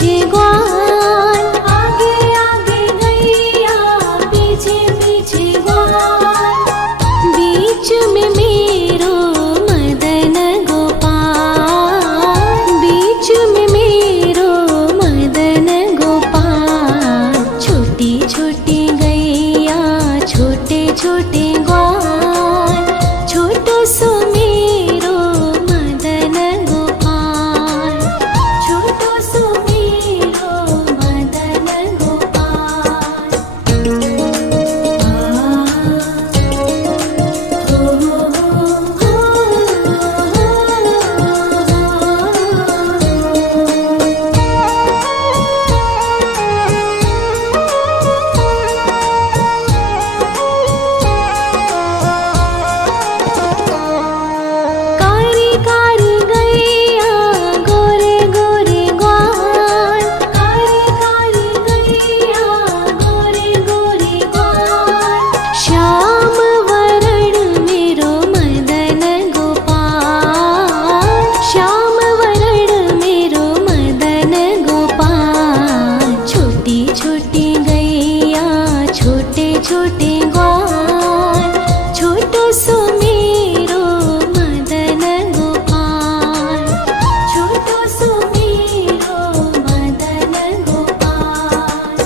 पीछे ग्वाल, आगे आगे गैया पीछे पीछे ग्वाल, बीच में मेरो मदन गोपाल, बीच में मेरो मदन गोपाल। छोटी छोटी गैया छोटे छोटे ग्वाल, छोटो सो मेरो मदन गोपाल, छोटो सो मेरो मदन गोपाल। कारी कारी गैया गोरे गोरे ग्वाल, कारी कारी गैया गोरे गोरे ग्वाल, श्याम वरण मेरो मदन गोपाल, श्याम वरण मेरो मदन गोपाल। छोटी छोटी गैया छोटे छोटे ग्वाल, छोटो सो मेरो मदन गोपाल, छोटो सो मेरो मदन गोपाल।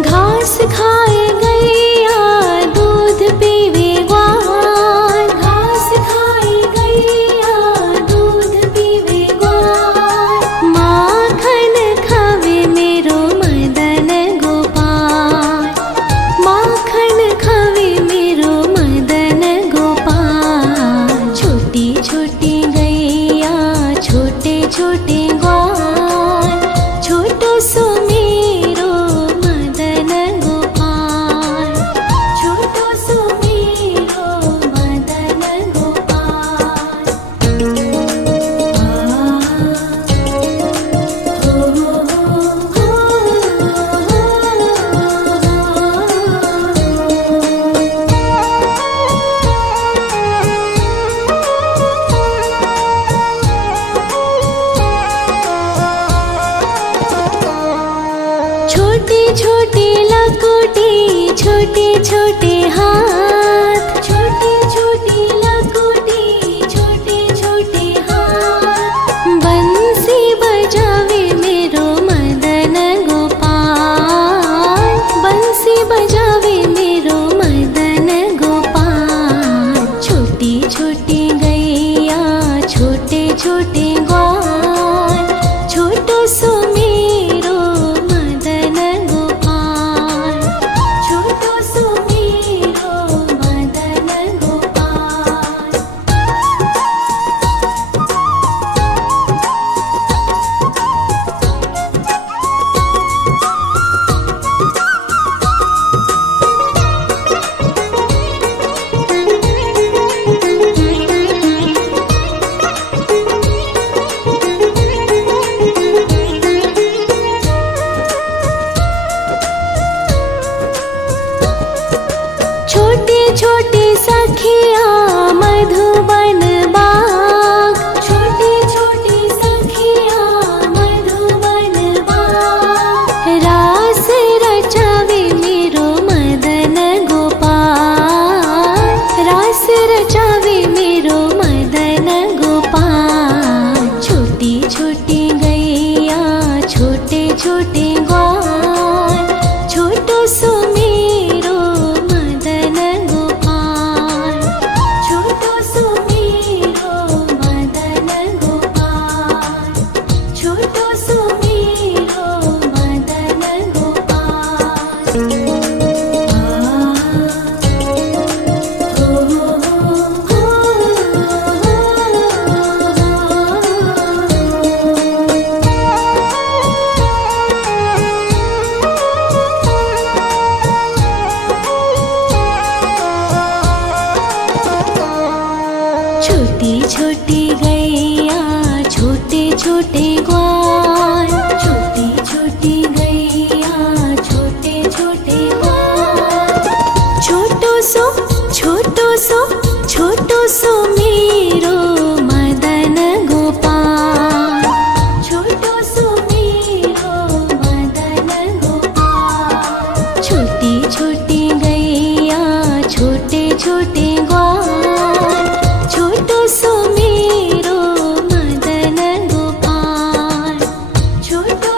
घास खाए गैया दूध पीवे ग्वाल, घास खाए गैया दूध पीवे ग्वाल, माखन खावे मेरो मदन गोपाल, माखन खावे मेरो मदन गोपाल। छोटी छोटी गैया छोटे छोटे ग्वाल, छोटो सो मेरो मदन गोपाल, छोटो सो मेरो मदन गोपाल। छोटी छोटी लकुटी छोटे छोटे हाथ, छोटी छोटी लकुटी छोटे छोटे हाथ, बंसी बजावे मेरो मदन गोपाल, बंसी बजावे मेरो मदन गोपाल। छोटी छोटी गैया छोटे छोटे ग्वाल, छोटो सो मेरो मदन गोपाल, छोटो सो मेरो मदन गोपाल। छोटी छोटी सखिया मधुबन बाग, छोटी छोटी सखिया मधुबन बाग, रास रचावे मेरो मदन गोपाल, रास रचावे मेरो मदन गोपाल। छोटी छोटी गैया छोटे छोटे ग्वाल, छोटो सो मेरो मदन गोपाल, छोटो सो मेरो मदन गोपाल, छोटो सो मेरो मदन गोपाल।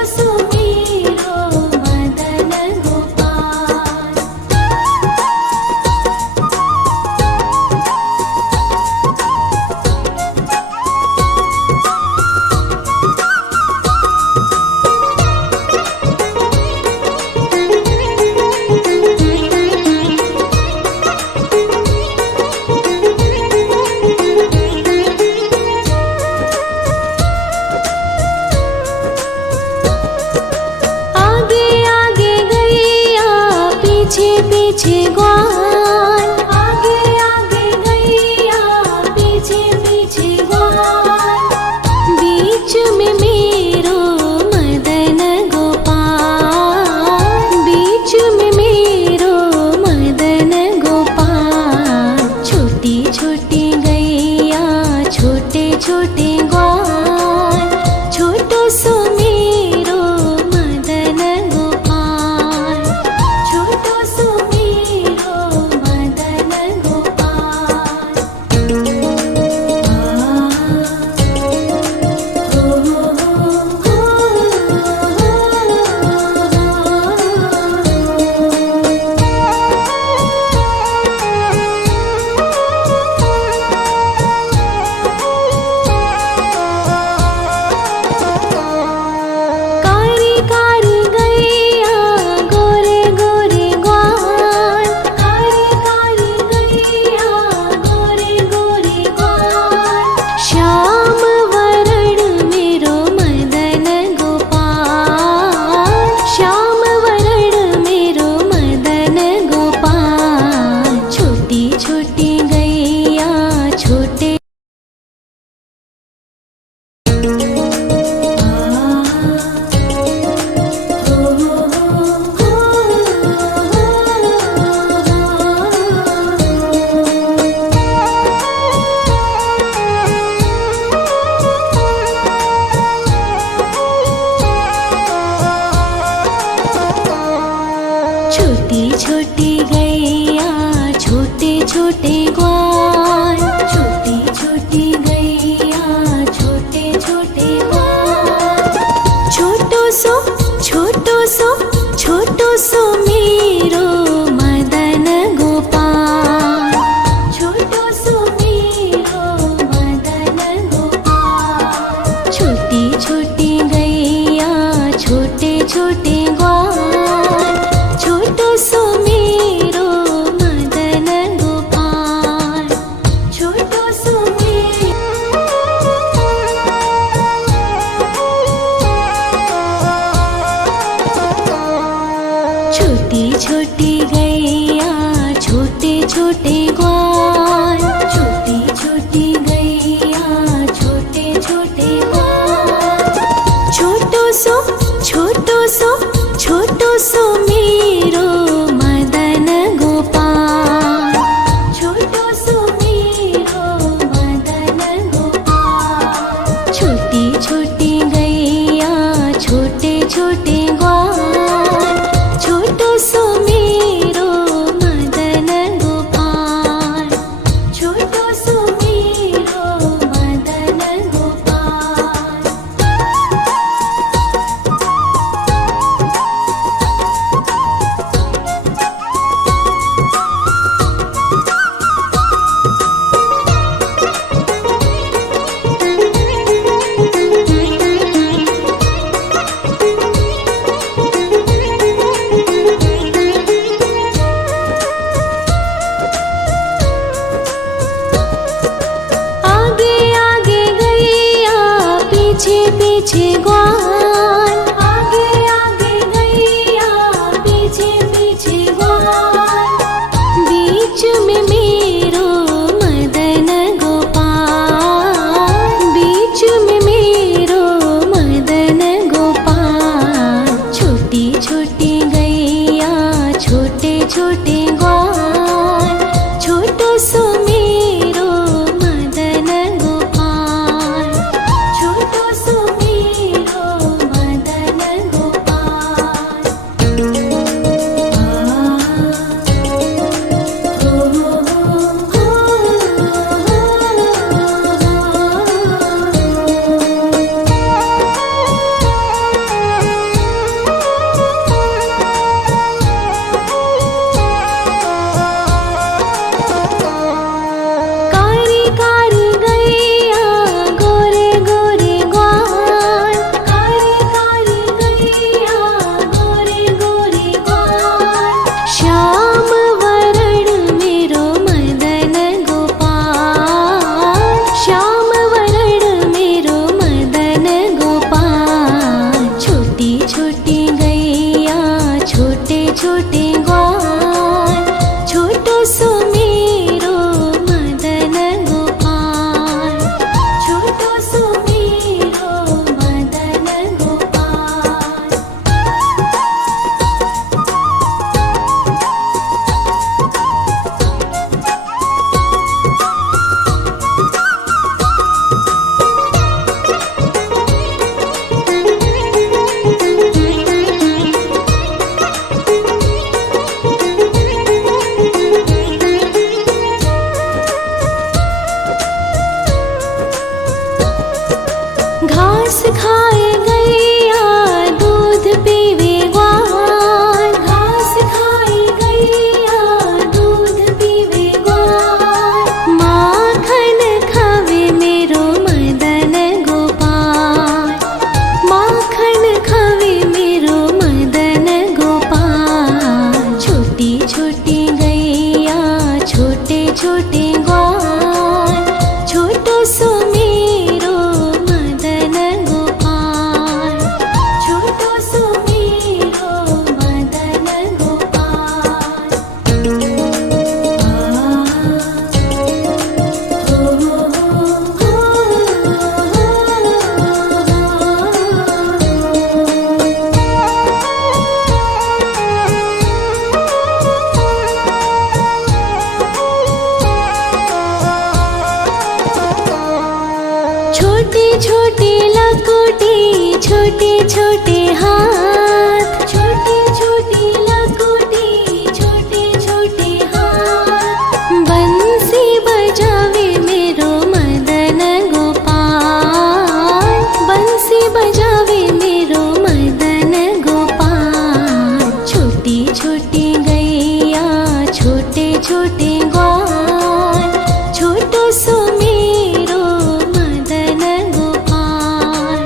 सो मेरो मदन गोपाल। आगे आगे गैया पीछे पीछे ग्वाल, आगे आगे गैया पीछे पीछे ग्वाल, बीच में मेरो मदन गोपाल, बीच में मेरो मदन गोपाल। छोटी छोटी गैया छोटे छोटे ग्वाल, छोटो सो मेरो मदन गोपाल, छोटो सो मेरो मदन गोपाल। कारी कारी गैया गोरे गोरे ग्वाल, कारी कारी गैया गोरे गोरे ग्वाल, श्याम वरण मेरो मदन गोपाल, श्याम वरण मेरो मदन गोपाल। छोटी छोटी गैया छोटे छोटी छोटी गैया छोटे छोटे ग्वाल, छोटी छोटी गैया छोटे छोटे ग्वाल, छोटो सो छोटो सो छोटो सो मेरो मदन गोपाल, छोटो सो मेरो मदन गोपाल। छोटी छोटी गैया छोटे छोटे ग्वाल, छोटो सो मेरो मदन गोपाल, छोटो सो मेरो छोटी गैया छोटे छोटे ग्वाल, छोटो सो मेरो मदन गोपाल, छोटो सो मेरो मदन गोपाल। घास खाए गैया दूध पीवे ग्वाल, घास खाए गैया दूध पीवे ग्वाल, माखन खावे मेरो मदन गोपाल, माखन खावे मेरो मदन गोपाल। छोटी छोटी गैया छोटे छोटे ग्वाल, छोटो सो मेरो मदन गोपाल, छोटो सो मेरो मदन गोपाल। छोटी छोटी लकोटी छोटे छोटे हाथ, छोटी छोटी लकोटी छोटे छोटे हाथ, बंसी बजावे मेरो मदन गोपाल, बंसी बजावे मेरो मदन गोपाल। छोटी छोटी गैया छोटे छोटे ग्वाल, छोटो सो मेरो मदन गोपाल,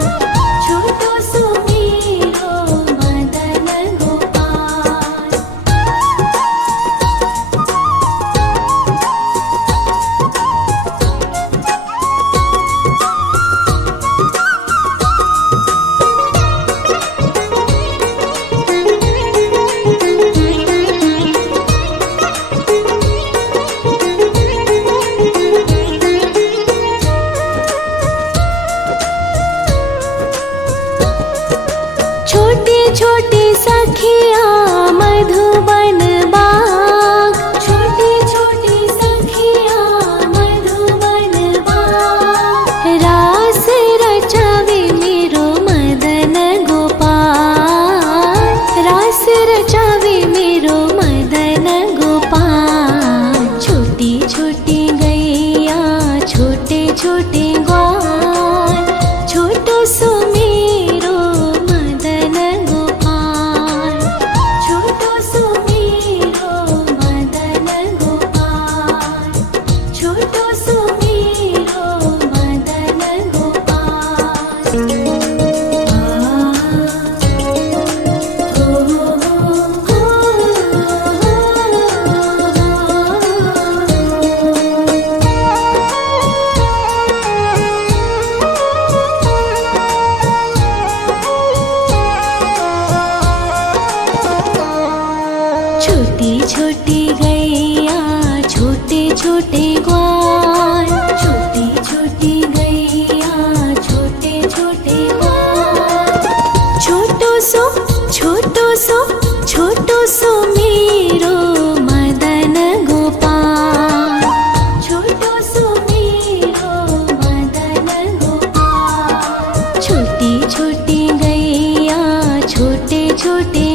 छोटो सो मेरो मदन गोपाल। छोटी छोटी सखिया मधुबन बाग, छोटी छोटी सखिया मधुबन बाग, रास रचावे मेरो मदन गोपाल, रास रचावे मेरो मदन गोपाल। छोटी छोटी गैया छोटे छोटे ग्वाल, छोटो सो मेरो मदन गोपाल, छोटो सो मेरो मदन गोपाल, छोटो सो मेरो मदन गोपाल। छोटी छोटी गैया छोटे छोटे ग्वाल, छोटी छोटी गैया छोटे छोटे ग्वाल, छोटो सो छोटो सो मेरो मदन गोपाल, छोटो सो मेरो मदन गोपाल। छोटी छोटी गैया छोटे छोटे